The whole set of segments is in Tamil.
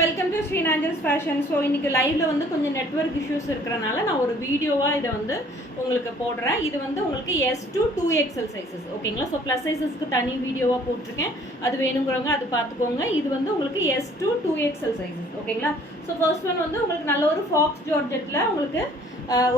Welcome to Shri Nanjals fashion. So இன்றைக்கி லைவில் வந்து கொஞ்சம் நெட்வொர்க் இஷ்யூஸ் இருக்கிறனால நான் ஒரு வீடியோவாக இதை வந்து உங்களுக்கு போடுறேன். இது வந்து உங்களுக்கு S2 2XL சைஸஸ் ஓகேங்களா. ஸோ ப்ளஸ் சைஸஸ்க்கு தனி வீடியோவாக போட்டிருக்கேன், அது வேணுங்கிறவங்க அது பார்த்துக்கோங்க. இது வந்து உங்களுக்கு S2 2XL சைஸஸ் ஓகேங்களா. ஸோ ஃபர்ஸ்ட் ஒன் வந்து உங்களுக்கு நல்ல ஒரு ஃபாக்ஸ் ஜார்ஜெட்டில் உங்களுக்கு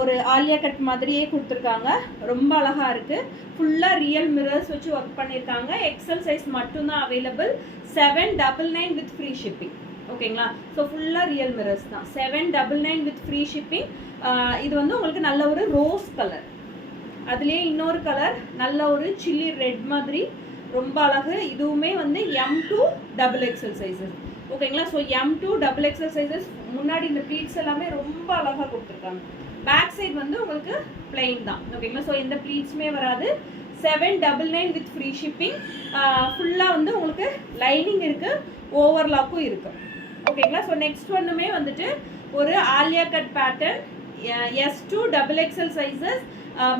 ஒரு ஆலியா கட் மாதிரியே கொடுத்துருக்காங்க. ரொம்ப அழகாக இருக்குது. ஃபுல்லாக ரியல் மிரர்ஸ் வச்சு ஒர்க் பண்ணியிருக்காங்க. எக்ஸல் சைஸ் மட்டும்தான் அவைலபிள். 799 வித் ஃப்ரீ ஷிப்பிங் ஓகேங்களா. ஸோ ஃபுல்லாக ரியல் மிரர்ஸ் தான். 799 வித் ஃப்ரீ ஷிப்பிங். இது வந்து உங்களுக்கு நல்ல ஒரு ரோஸ் கலர், அதுலேயே இன்னொரு கலர் நல்ல ஒரு சில்லி ரெட் மாதிரி ரொம்ப அழகு. இதுவுமே வந்து M2 XXL சைஸஸ் ஓகேங்களா. So M2 XXL sizes. முன்னாடி இந்த ப்ளீட்ஸ் எல்லாமே ரொம்ப அழகாக கொடுத்துருக்காங்க. பேக் சைடு வந்து உங்களுக்கு பிளெயின் தான் ஓகேங்களா. ஸோ எந்த ப்ளீட்ஸுமே வராது. 799 வித் ஃப்ரீ ஷிப்பிங். ஃபுல்லாக வந்து உங்களுக்கு லைனிங் இருக்குது, ஓவர்லாக்கும் இருக்குது ஓகேங்களா. ஸோ நெக்ஸ்ட் ஒன்றுமே வந்துட்டு ஒரு Alia cut pattern S2 XXL sizes.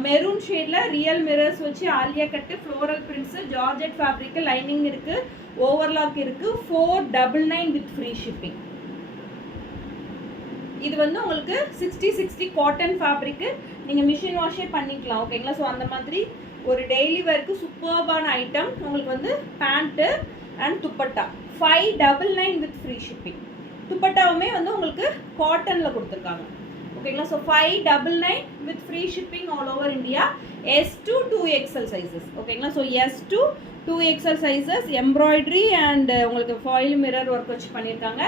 Maroon ஷேடில் ரியல் மிரர்ஸ் வச்சு Alia cut, floral prints, georgette fabric, lining இருக்குது, ஓவர்லாக் இருக்குது. 499 வித் ஃப்ரீ ஷிப்பிங். இது வந்து உங்களுக்கு 60/60 காட்டன் ஃபேப்ரிக்கு. நீங்கள் மிஷின் வாஷே பண்ணிக்கலாம் ஓகேங்களா. ஸோ அந்த மாதிரி ஒரு டெய்லி வேர்க்கு சூப்பர்பான ஐட்டம். உங்களுக்கு வந்து pant and dupatta 599 with free shipping. துப்பட்டாவுமே வந்து உங்களுக்கு காட்டனில் கொடுத்துருக்காங்க ஓகேங்களா. So 599 with free shipping all over India. S2 2XL sizes ஓகேங்களா. So S2 2XL sizes. Embroidery and உங்களுக்கு ஃபாயில் மிரர் ஒர்க் வச்சு பண்ணியிருக்காங்க.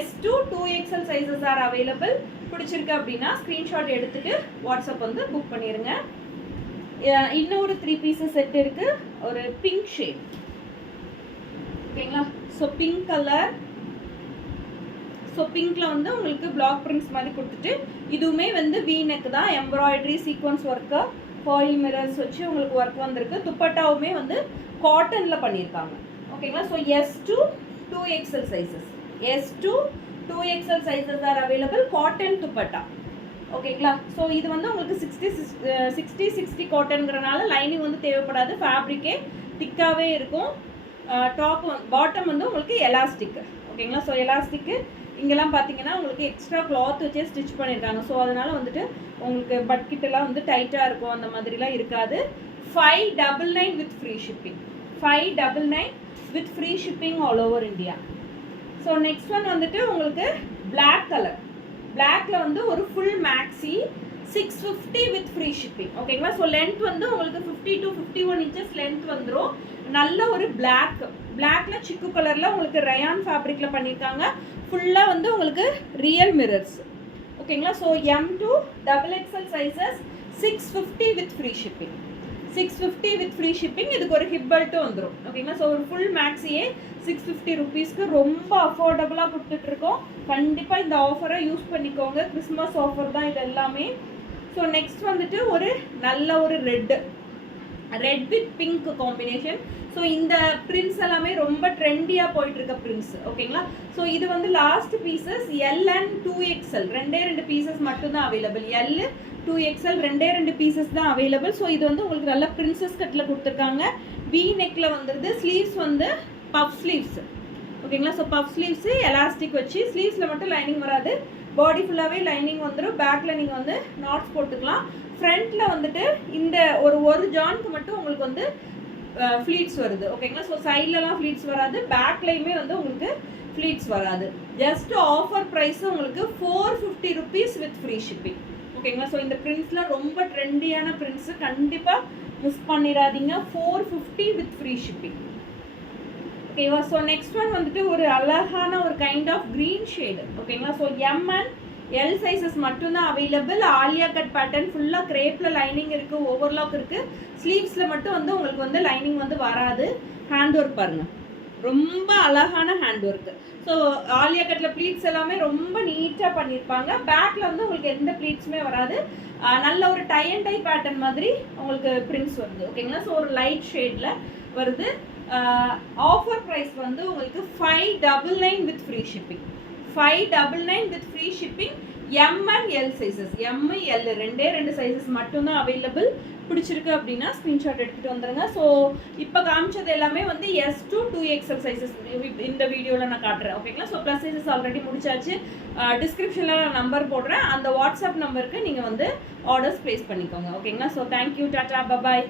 S2 2XL sizes are available. பிடிச்சிருக்கு அப்படின்னா ஸ்க்ரீன்ஷாட் எடுத்துகிட்டு வாட்ஸ்அப் வந்து புக் பண்ணிடுங்க. இன்னொரு 3 பீஸஸ் செட் இருக்குது. ஒரு பிங்க் ஷேட் ஓகேங்களா. So pink colour. ஸோ பிங்க்கில் வந்து உங்களுக்கு பிளாக் பிரிண்ட்ஸ் மாதிரி கொடுத்துட்டு, இதுவுமே வந்து V-neck தான். Embroidery sequence work, foil mirrors வச்சு உங்களுக்கு ஒர்க் வந்திருக்கு. துப்பட்டாவுமே வந்து காட்டனில் பண்ணியிருக்காங்க ஓகேங்களா. So S2 2XL sizes. S2 2XL sizes are available. Cotton dupatta ஓகேங்களா. ஸோ இது வந்து உங்களுக்கு 60/60 காட்டன்கிறனால லைனிங் வந்து தேவைப்படாது. ஃபேப்ரிக்கே திக்காகவே இருக்கும். டாப் பாட்டம் வந்து உங்களுக்கு எலாஸ்டிக் ஓகேங்களா. ஸோ எலாஸ்டிக்கு இங்கெல்லாம் பார்த்தீங்கன்னா உங்களுக்கு எக்ஸ்ட்ரா கிளாத் வச்சே ஸ்டிச் பண்ணியிருக்காங்க. ஸோ அதனால் வந்துட்டு உங்களுக்கு பட்கிட்டெல்லாம் வந்து டைட்டாக இருக்கும், அந்த மாதிரிலாம் இருக்காது. 599 with free shipping. 599 with free shipping all over India. So next one வந்துட்டு உங்களுக்கு பிளாக் கலர். பிளாக்ல வந்து ஒரு full maxi 650 with free shipping ஓகேங்களா. ஸோ லென்த் வந்து உங்களுக்கு 50 to 51 இன்ச்சஸ் லென்த் வந்துடும். நல்ல ஒரு பிளாக்ல சிக்கு கலரில் உங்களுக்கு ரயான் ஃபேப்ரிக்கில் பண்ணியிருக்காங்க. ஃபுல்லாக வந்து உங்களுக்கு ரியல் மிரர்ஸ் ஓகேங்களா. So M2 XXL sizes. 650 with free shipping. 650 with free shipping. இதுக்கு ஒரு ஹிப் பெல்ட்டும் வந்துடும் ஓகேங்களா. ஸோ ஒரு ஃபுல் மேக்ஸியே 650 ருபீஸ்க்கு ரொம்ப அஃபோர்டபுளாக கொடுத்துட்ருக்கோம். கண்டிப்பாக இந்த ஆஃபரை யூஸ் பண்ணிக்கோங்க. கிறிஸ்மஸ் ஆஃபர் தான் இது எல்லாமே. ஸோ நெக்ஸ்ட் வந்துட்டு ஒரு நல்ல ஒரு red with pink combination. So இந்த பிரிண்ட்ஸ் எல்லாமே ரொம்ப ட்ரெண்டியாக போயிட்டுருக்க பிரிண்ட்ஸ் ஓகேங்களா. ஸோ இது வந்து last pieces. L and 2XL 2 pieces மட்டும்தான் அவைலபிள். L 2XL 2 பீசஸ் தான் அவைலபிள். ஸோ இது வந்து உங்களுக்கு நல்ல பிரின்சஸ் கட்டில் கொடுத்துருக்காங்க. V-neckல வந்துடுது. ஸ்லீவ்ஸ் வந்து பஃப் ஸ்லீவ்ஸ் ஓகேங்களா. ஸோ பஃப் ஸ்லீவ்ஸு எலாஸ்டிக் வச்சு, ஸ்லீவ்ஸில் மட்டும் லைனிங் வராது, பாடி ஃபுல்லாகவே லைனிங் வந்துடும். பேக்கில் நீங்கள் வந்து நாட்ஸ் போட்டுக்கலாம். ஃப்ரண்ட்டில் வந்துட்டு இந்த ஒரு ஜானுக்கு மட்டும் உங்களுக்கு வந்து ஃப்ளீட்ஸ் வருது ஓகேங்களா. ஸோ சைட்லலாம் ஃப்ளீட்ஸ் வராது, பேக்லேயுமே வந்து உங்களுக்கு ஃப்ளீட்ஸ் வராது. ஜஸ்ட் ஆஃபர் ப்ரைஸ் உங்களுக்கு 450 ருபீஸ் வித் ஃப்ரீ ஷிப்பிங் ஓகேங்களா. ஸோ இந்த பிரிண்ட்ஸ்லாம் ரொம்ப ட்ரெண்டியான பிரிண்ட்ஸு, கண்டிப்பாக மிஸ் பண்ணிடாதீங்க. 450 வித் ஃப்ரீ ஷிப்பிங் ஓகேவா. ஸோ நெக்ஸ்ட் ஒன் வந்துட்டு ஒரு அழகான ஒரு கைண்ட் ஆஃப் க்ரீன் ஷேடு ஓகேங்களா. So M and L sizes மட்டும்தான் அவைலபிள். ஆலியா கட் பேட்டர்ன் ஃபுல்லாக கிரேப்பில் லைனிங் இருக்குது, ஓவர்லாக் இருக்குது. ஸ்லீவ்ஸில் மட்டும் வந்து உங்களுக்கு வந்து லைனிங் வந்து வராது. ஹேண்ட் ஒர்க் பாருங்கள், ரொம்ப அழகான ஹேண்ட் ஒர்க்கு. ஸோ ஆலியா கட்டில் ப்ளீட்ஸ் எல்லாமே ரொம்ப நீட்டாக பண்ணியிருப்பாங்க. பேக்கில் வந்து உங்களுக்கு எந்த ப்ளீட்ஸுமே வராது. நல்ல ஒரு டை அண்ட் டை பேட்டர்ன் மாதிரி உங்களுக்கு பிரிண்ட்ஸ் வருது ஓகேங்களா. ஸோ ஒரு லைட் ஷேடில் வருது. ஆஃபர் ப்ரைஸ் வந்து உங்களுக்கு 599 with free shipping. 599 with free shipping. M and L sizes, M L ரெண்டு சைஸஸ் மட்டும்தான் அவைலபிள். பிடிச்சிருக்கு அப்படின்னா ஸ்க்ரீன்ஷாட் எடுத்துகிட்டு வந்துடுங்க. ஸோ இப்போ காமிச்சது எல்லாமே வந்து S to 2XL சைஸஸ் இந்த வீடியோவில் நான் காட்டுறேன். ஓகேங்களா? ஸோ ப்ளஸ் சைஸஸ் ஆல்ரெடி முடிச்சாச்சு. டிஸ்கிரிப்ஷனில் நான் நம்பர் போடுறேன். அந்த வாட்ஸ்அப் நம்பருக்கு நீங்கள் வந்து ஆர்டர்ஸ் ப்ளேஸ் பண்ணிக்கோங்க. ஓகேங்களா? So thank you, tata, bye bye.